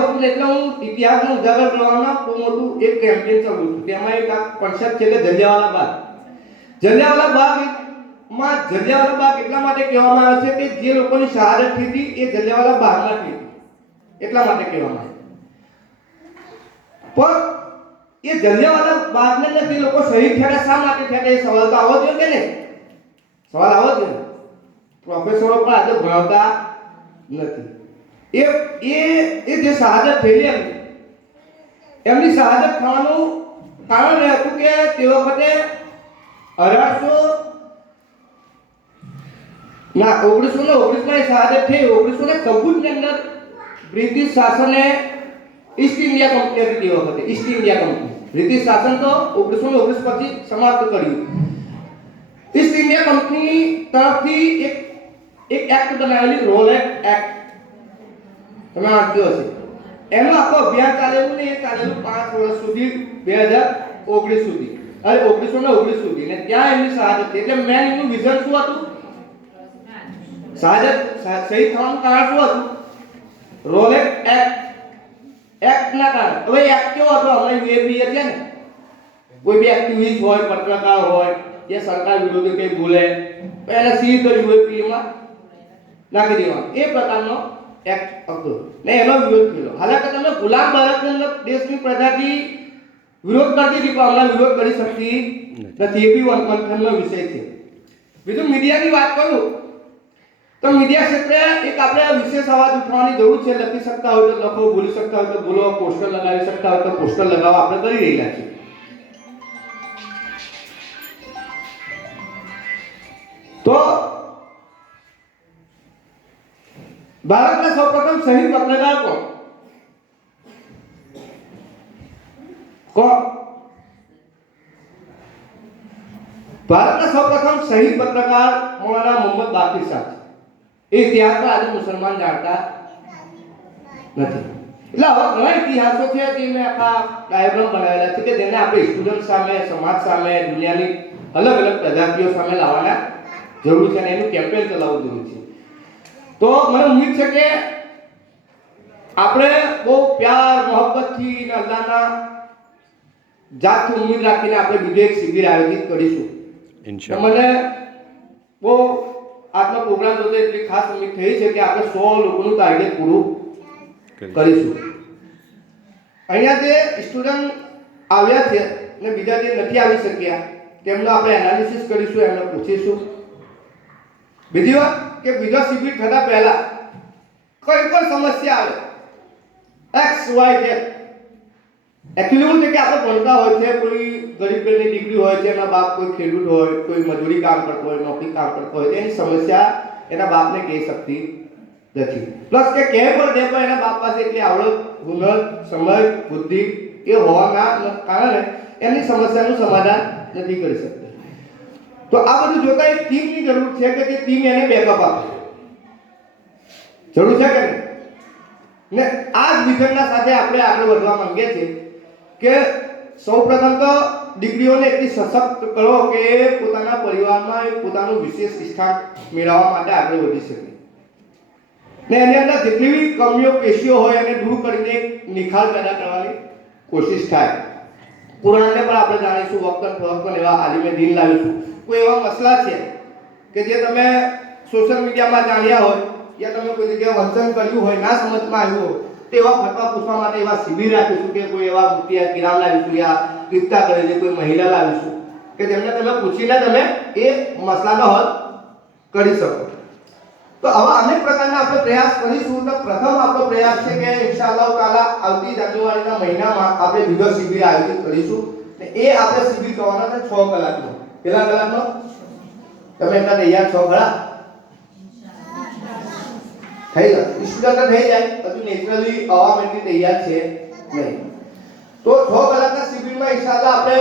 વસ્તુને એટલે હું ઇતિહાસનો ઉજાગર કરવાના બહુ મોટું એક કેમ્પેન ચાલુ છું. તેમાં એક આ કોન્સેપ્ટ છે કે જલિયાવાલા બાગ. જલિયાવાલા બાગમાં જલિયાવાલા બાગ એટલા માટે કહેવામાં આવે છે કે જે લોકોની શહાદત થઈ હતી એ જલિયાવાલા બાગમાં થઈ હતી, એટલા માટે કહેવામાં આવે. પણ એ જલિયાવાલા બાગને અંદર જે લોકો શહીદ થયા શા માટે થયા એ સવાલ તો આવવો જોઈએ કે નહીં? સવાલ આવવો જોઈએ. પ્રોફેસરો પણ આજે ભણાવતા નથી. એ જે શહાદત થયેલી એમની શહાદત થવાનું કારણ એ હતું કે તે વખતે 1919 માં શહાદત થઈ. 1914 ની અંદર બ્રિટિશ શાસને ઈસ્ટ ઇન્ડિયા કંપની હતી. તે વખતે ઈસ્ટ ઇન્ડિયા કંપની બ્રિટિશ શાસન તો 1919 પછી સમાપ્ત કર્યું. ઈસ્ટ ઇન્ડિયા કંપની તરફથી એક એક્ટ બનાવેલી, રોલેટ એક્ટ. તમે વાંચ્યો હશે. એનો આખો અભિયાન ચાલેલું ને એ ચાલેલું 5 વર્ષ સુધી, 2019 સુધી, અરે 1919 સુધી. ને ત્યાં એમની શહાદત થઈ. એટલે મેન એનું વિઝન શું હતું? શહાદત શહીદ થવાનું કારણ શું હતું? રોલેટ એક્ટ ના કારણ. હવે એક્ટ કેવો હતો? હમણાં યુએપી છે ને, કોઈ બી એક્ટિવિસ્ટ હોય, પત્રકાર હોય, જે સરકાર વિરોધી કંઈ બોલે તો એને સીધો યુએપીમાં નાખી દેવાનો, એ પ્રકારનો એક્ટ હતો ને એનો વિરોધ થયો. હાલાકી તમે ગુલામ ભારતની અંદર દેશની પ્રજાથી વિરોધ કરતી હતી, પણ હમણાં વિરોધ કરી શકતી નથી. એ બી મંથનનો વિષય છે. બીજું મીડિયાની વાત કરું તો મીડિયા ક્ષેત્રે એક આપણે વિશેષ અવાજ ઉઠાવવાની જરૂર છે. લખી શકતા હોય તો લખો, બોલી શકતા હોય તો બોલો, પોસ્ટર લગાવી શકતા હોય તો પોસ્ટર લગાવવા આપણે કરી રહ્યા છીએ. તો ભારતના સૌપ્રથમ શહીદ પત્રકાર કોણ? ભારતના સૌપ્રથમ શહીદ પત્રકાર મૌલાના મોહમ્મદ બાકિર સાહેબ. એ ઇતિહાસ પર આજે મુસલમાન જાણતા નથી. એટલે આવા ઘણા ઇતિહાસો છે જે મેં આખા ડાયાગ્રામ બનાવેલા છે કે જેને આપણે સ્ટુડન્ટ સામે, સમાજ સામે, દુનિયાની અલગ અલગ પ્રજાતિઓ સામે લાવવાના જરૂર છે અને એનું કેમ્પેન ચલાવવું જરૂર છે. તો મને ઉમ્મીદ છે કે આપણે બહુ પ્યાર મોહબ્બતથી અને અલ્લાહના જાતથી ઉમ્મીદ રાખીને આપણે બીજો એક શિબિર આયોજિત કરીશું ઇન્શાઅલ્લાહ. મને બહુ આજનો પ્રોગ્રામ જોતો એટલી ખાસ ઉમ્મીદ થઈ છે કે આપણે 100 લોકોનું ટાર્ગેટ પૂરું કરીશું. અહીંયા જે સ્ટુડન્ટ આવ્યા છે ને બીજા જે નથી આવી શક્યા તેમનો આપણે એનાલિસિસ કરીશું, એમને પૂછીશું. બીજી વાત કે બીજો શિબિર થતા પહેલા કોઈ પણ સમસ્યા આવે એક્સ વાય ઝેડ, એકચ્યુઅલી એવું છે કે આપણે ભણતા હોય છે, કોઈ ગરીબ ઘરની દીકરી હોય છે, એના બાપ કોઈ ખેડૂત હોય, કોઈ મજૂરી કામ કરતો હોય, નોકરી કામ કરતો હોય, એની સમસ્યા એના બાપને કહી શકતી નથી. પ્લસ કે કહે પણ એના બાપ પાસે એટલી આવડત, હુનર, સમજ, બુદ્ધિ એ હોવાના કારણે એમની સમસ્યાનું સમાધાન નથી કરી શકતી. તો આ બધું જોતા એક ટીમની જરૂર છે કે જે ટીમ એને બેકઅપ આપે. જરૂર છે કે નહીં? ને આ જ વિઝનના સાથે આપણે આગળ વધવા માંગીએ છીએ કે સૌપ્રથમ તો દીકરીઓને એટલી સશક્ત કરો કે પોતાના પરિવારમાં એક પોતાનું વિશેષ સ્થાન મેળવવા માટે આગળ વધી શકે. ને એની અંદર જેટલી બી કમીઓ પેશીઓ હોય એને દૂર કરીને નિખાર પેદા કરવાની કોશિશ થાય. કુરાનને પણ આપણે જાણીશું, વક્તન ફવક્તન એવા આલિમે દીન લાવીશું. કોઈ એવા મસલા છે કે જે તમે સોશિયલ મીડિયામાં જાણ્યા હોય યા તમે કોઈ જગ્યાએ વંચન કર્યું હોય, ના સમજમાં આવ્યું હોય, તેવા ફતવા પૂછવા માટે એવા શિબિર રાખીશું કે કોઈ એવા મુફ્તી કિરામ લાવીશું યા કિફતા કરેલી કોઈ મહિલા લાવીશું કે જેમને તમે પૂછીને તમે એ મસલાનો હલ કરી શકો. તો આવા અનેક પ્રકારના આપણે પ્રયાસ કરીશું. તો પ્રથમ આપણો પ્રયાસ છે કે ઇન્શાઅલ્લાહ તાલા આવતી જાન્યુઆરીના મહિનામાં આપણે બીજો શિબિર આયોજિત કરીશું. ને એ આપણે શિબિર કરવાના છે 6 કલાકનો. કેટલા કલાકનો? તમે એટલા તૈયાર છો ખરા? થઈ ગયા? સ્ટુડન્ટ થઈ જાય હજુ નેચરલી અવામેન્ટલી તૈયાર છે નહીં. તો 6 કલાકના શિબિરમાં ઇન્શાઅલ્લાહ આપણે